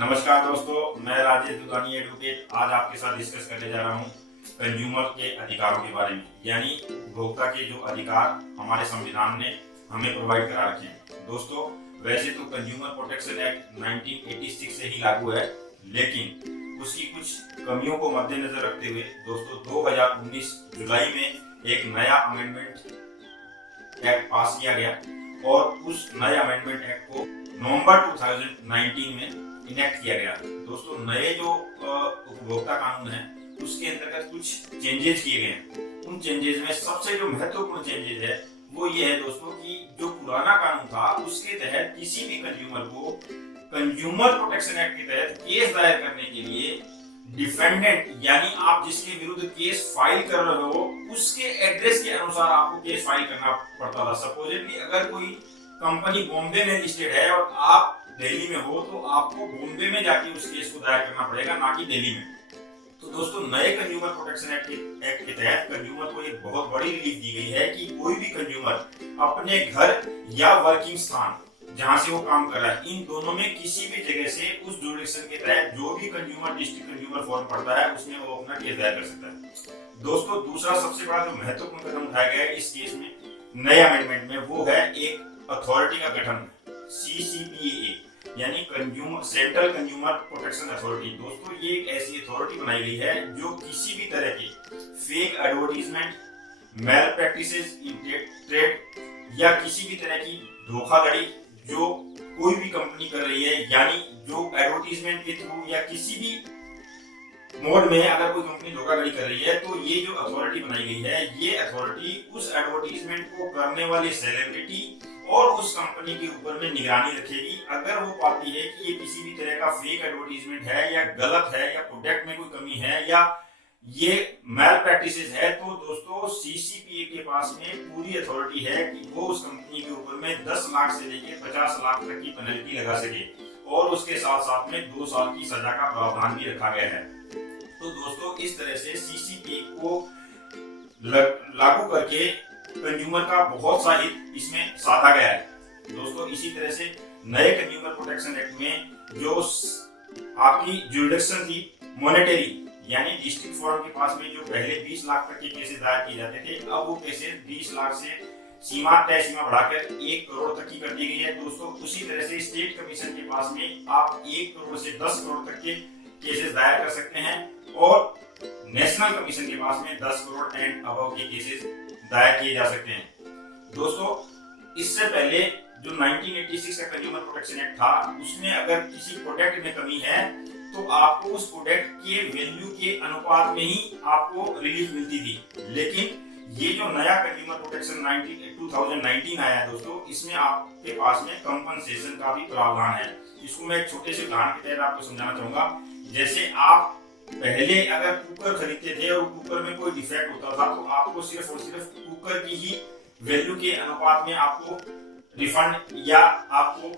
नमस्कार दोस्तों, मैं राजेश दुधानी एडवोकेट आज आपके साथ डिस्कस करने जा रहा हूँ कंज्यूमर के अधिकारों के बारे में, यानी उपभोक्ता के जो अधिकार हमारे संविधान ने हमें प्रोवाइड करा रखे हैं। दोस्तों, वैसे तो कंज्यूमर प्रोटेक्शन एक्ट 1986 से ही लागू है, लेकिन उसकी कुछ कमियों को मद्देनजर रखते हुए दोस्तों 2019 जुलाई में एक नया अमेंडमेंट एक्ट पास किया गया और उस नए अमेंडमेंट एक्ट को नवंबर 2019 में इनेक्ट किया गया। दोस्तों, नए जो उपभोक्ता कानून है उसके अंतर्गत कुछ चेंजेस किए गए हैं। उन चेंजेस में सबसे जो महत्वपूर्ण चेंजेस है वो ये है दोस्तों कि जो पुराना कानून था उसके तहत किसी भी कंज्यूमर को कंज्यूमर प्रोटेक्शन एक्ट के तहत केस दायर करने के लिए डिफेंडेंट यानी आप जिसके विरुद्ध केस फाइल कर रहे हो उसके एड्रेस के अनुसार आपको केस फाइल करना पड़ता था। सपोजेटली अगर कोई कंपनी बॉम्बे में लिस्टेड है और आप दिल्ली में हो तो आपको बॉम्बे में जाके उस केस को दायर करना पड़ेगा, ना कि दिल्ली में। तो दोस्तों, नए कंज्यूमर प्रोटेक्शन एक्ट के तहत कंज्यूमर को एक बहुत बड़ी रिलीफ दी गई है कि कोई भी कंज्यूमर अपने घर या वर्किंग स्थान जहां से वो काम कर रहा है इन दोनों में किसी भी जगह से उस जुरिडिक्शन के तहत जो भी कंज्यूमर डिस्ट्रिक्ट कंज्यूमर फॉर्म पड़ता है उसमें वो अपना केस दायर कर सकता है। दोस्तों, दूसरा सबसे बड़ा जो महत्वपूर्ण कदम उठाया गया है इस केस में नए अमेंडमेंट में वो है एक अथॉरिटी का गठन, CCPA यानी consumer central consumer protection authority. दोस्तों, ये एक ऐसी अथॉरिटी बनाई गई है जो किसी भी तरह के fake advertisement, malpractices in trade या किसी भी तरह की धोखाधड़ी जो कोई भी कंपनी कर रही है, यानी जो एडवर्टीजमेंट के थ्रू या किसी भी मोड में अगर कोई कंपनी धोखाधड़ी कर रही है तो ये जो अथॉरिटी बनाई गई है ये अथॉरिटी उस एडवर्टीजमेंट को करने वाले सेलिब्रिटी और उस कंपनी के ऊपर में निगरानी रखेगी। अगर वो पाती है कि ये किसी भी तरह का फेक एडवर्टीजमेंट है या गलत है या प्रोडक्ट में कोई कमी है या ये मैल प्रैक्टिसेस है तो दोस्तों CCPA के पास में पूरी अथॉरिटी है कि वो उस कंपनी के ऊपर में 10 लाख से लेकर 50 लाख तक की पेनल्टी लगा सके और उसके साथ साथ में 2 साल की सजा का प्रावधान भी रखा गया है। तो दोस्तों, इस तरह से CCPA को लागू करके कंज्यूमर का बहुत सा हित इसमें साधा गया है। दोस्तों, इसी तरह से नए कंज्यूमर प्रोटेक्शन एक्ट में जो आपकी जुरिडिक्शन थी मॉनेटरी यानी डिस्ट्रिक्ट फोरम के पास में जो पहले 20 लाख तक के केसेस दायर किए जाते थे, अब वो केसेस 20 लाख से तय सीमा बढ़ाकर 1 करोड़ तक की कर दी गई है। दोस्तों, उसी तरह से स्टेट कमीशन के पास में आप 1 करोड़ से 10 करोड़ तक के केसेस दायर कर सकते हैं और नेशनल कमीशन के पास में 10 करोड़ एंड अबव के केसेस दायर किए जा सकते हैं। दोस्तों, इससे पहले जो 1986 का कंज्यूमर प्रोटेक्शन एक्ट था उसमें अगर किसी प्रोडक्ट में कमी है तो आपको उस प्रोडक्ट के वैल्यू के अनुपात में ही आपको रिलीफ मिलती थी, लेकिन ये जो नया कंज्यूमर प्रोटेक्शन 2019 आया है दोस्तों, इसमें आपके पास में कंपनसेशन का भी प्रावधान है। इसको मैं एक छोटे से उदाहरण के तहत आपको समझाना चाहूंगा। जैसे आप पहले अगर कुकर खरीदते थे और कुकर में कोई डिफेक्ट होता था तो आपको सिर्फ और सिर्फ कुकर की ही वैल्यू के अनुपात में आपको रिफंड या आपको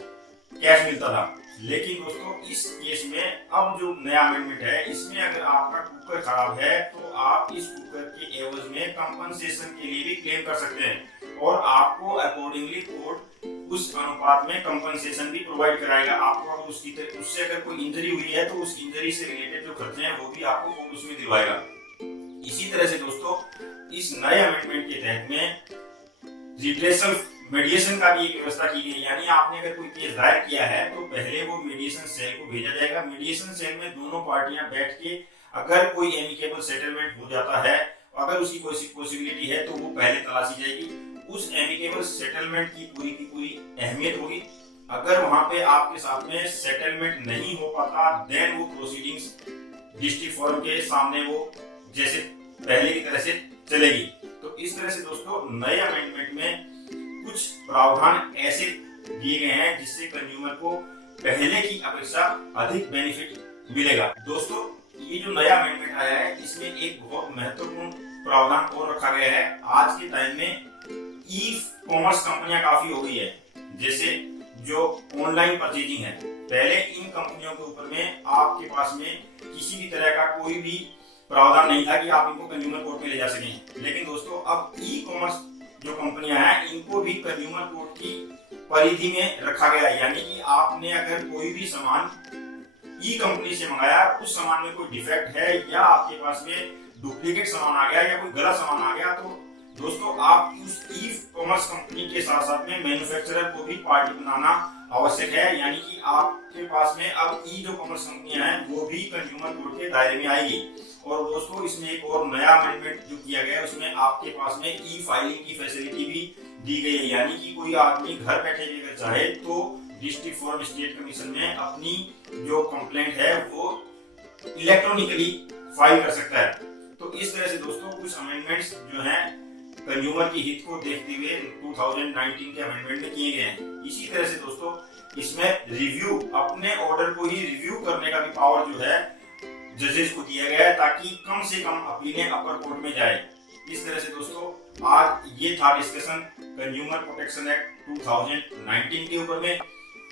कैश मिलता था, लेकिन दोस्तों इस केस में अब जो नया अमेंडमेंट है इसमें अगर आपका कुकर खराब है तो आप इस कुकर के एवज में कंपनसेशन के लिए भी क्लेम कर सकते हैं और आपको अकॉर्डिंगली कोर्ट उस अनुपात में कंपनसेशन भी प्रोवाइड कराएगा। आपको अगर उससे अगर कोई इंजरी हुई है तो उस इंजरी से रिलेटेड जो खर्चे हैं वो भी आपको कोर्ट उसमें दिलवाएगा। इसी तरह से दोस्तों, इस नए अमेंडमेंट के तहत में रिड्रेसल मीडिएशन का भी एक व्यवस्था की गई, यानी आपने अगर कोई केस दायर किया है तो पहले वो मीडिएशन सेल को भेजा जाएगा। मीडिएशन सेल में दोनों पार्टियां बैठ के अगर कोई एमिकेबल सेटलमेंट हो जाता है, अगर उसकी कोई पॉसिबिलिटी है तो वो पहले तलाशी जाएगी। उस एमिकेबल सेटलमेंट की पूरी अहमियत होगी। अगर वहां पे आपके साथ में सेटलमेंट नहीं हो पाता देन वो प्रोसीडिंग्स डिस्ट्रिक्ट फोरम के सामने वो जैसे पहले की तरह से चलेगी। तो इस तरह से दोस्तों नए अमेंडमेंट में कुछ प्रावधान ऐसे दिए गए हैं जिससे कंज्यूमर को पहले की अपेक्षा अधिक बेनिफिट मिलेगा। दोस्तों, ये जो नया अमेंडमेंट आया है इसमें एक बहुत महत्वपूर्ण प्रावधान और रखा गया है। आज के टाइम में ई कॉमर्स कंपनियां काफी हो गई है, जैसे जो ऑनलाइन परचेजिंग है। पहले इन कंपनियों के ऊपर में आपके पास में किसी भी तरह का कोई भी प्रावधान नहीं था कि आप इनको कंज्यूमर कोर्ट में ले जा सकें, लेकिन दोस्तों अब ई कॉमर्स जो कंपनियां हैं इनको भी कंज्यूमर कोर्ट की परिधि में रखा गया है। यानी कि आपने अगर कोई भी सामान ई कंपनी से मंगाया, उस सामान में कोई डिफेक्ट है या आपके पास में डुप्लीकेट सामान आ गया या कोई गलत सामान आ गया, तो दोस्तों आप उस ई कॉमर्स कंपनी के साथ साथ में मैन्युफैक्चरर को भी पार्टी बनाना आवश्यक है। यानी कि आपके पास में अब ई जो कॉमर्स कंपनियां हैं वो भी कंज्यूमर कोर्ट के दायरे में आएगी। और दोस्तों इसमें एक और नया अमेंडमेंट जो किया गया है, उसमें आपके पास में ई फाइलिंग की फैसिलिटी भी दी गई है। यानी कि कोई आदमी घर बैठे अगर चाहे तो डिस्ट्रिक्ट फॉरेस्ट स्टेट कमीशन में अपनी जो कंप्लेंट है वो इलेक्ट्रॉनिकली फाइल कर सकता है। तो इस तरह से दोस्तों कुछ अमेंडमेंट्स जो हैं कंज्यूमर की हित को देखते हुए 2019 के अमेंडमेंट में किए गए हैं। इसी तरह से दोस्तों इसमें रिव्यू, अपने ऑर्डर को ही रिव्यू करने का भी पावर जो है जजेस को दिया गया है, ताकि कम से कम अपीलें अपर कोर्ट में जाए। इस तरह से दोस्तों आज ये था डिस्कशन कंज्यूमर प्रोटेक्शन एक्ट 2019 के ऊपर में।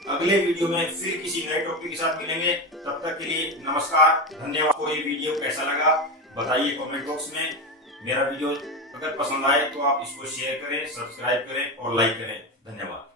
अगले वीडियो में फिर किसी नए टॉपिक के साथ मिलेंगे। तब तक के लिए नमस्कार, धन्यवाद। को ये वीडियो कैसा लगा बताइए कमेंट बॉक्स में। मेरा वीडियो अगर पसंद आए तो आप इसको शेयर करें, सब्सक्राइब करें और लाइक करें। धन्यवाद।